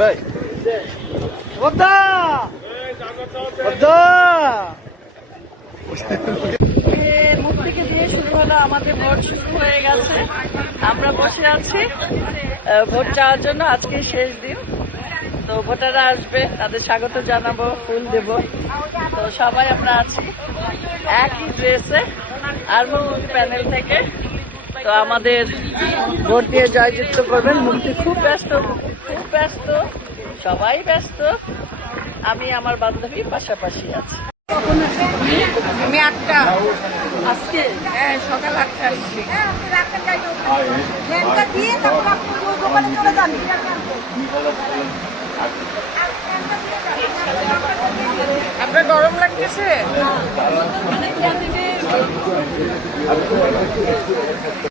ভাই মুখ থেকে দিয়ে শুরু হলো, আমাদের ভোট শুরু হয়ে গেছে। আমরা বসে আছি ভোট চাওয়ার জন্য। আজকে শেষ দিন, তো ভোটাররা আসবে, তাদের স্বাগত জানাবো, ফুল দেব। তো সবাই আমরা আছি একই ড্রেসে আর মুক্তি প্যানেল থেকে। তো আমাদের ভোট দিয়ে জয়যুক্ত করবেন। মুক্তি খুব ব্যস্ত, খুব ব্যস্ত, সবাই ব্যস্ত। আমি আমার বান্ধবী পাশাপাশি আছি। আমি 8টা আজকে, হ্যাঁ সকাল 8টা আসছি। আপনার গরম লাগতেছে?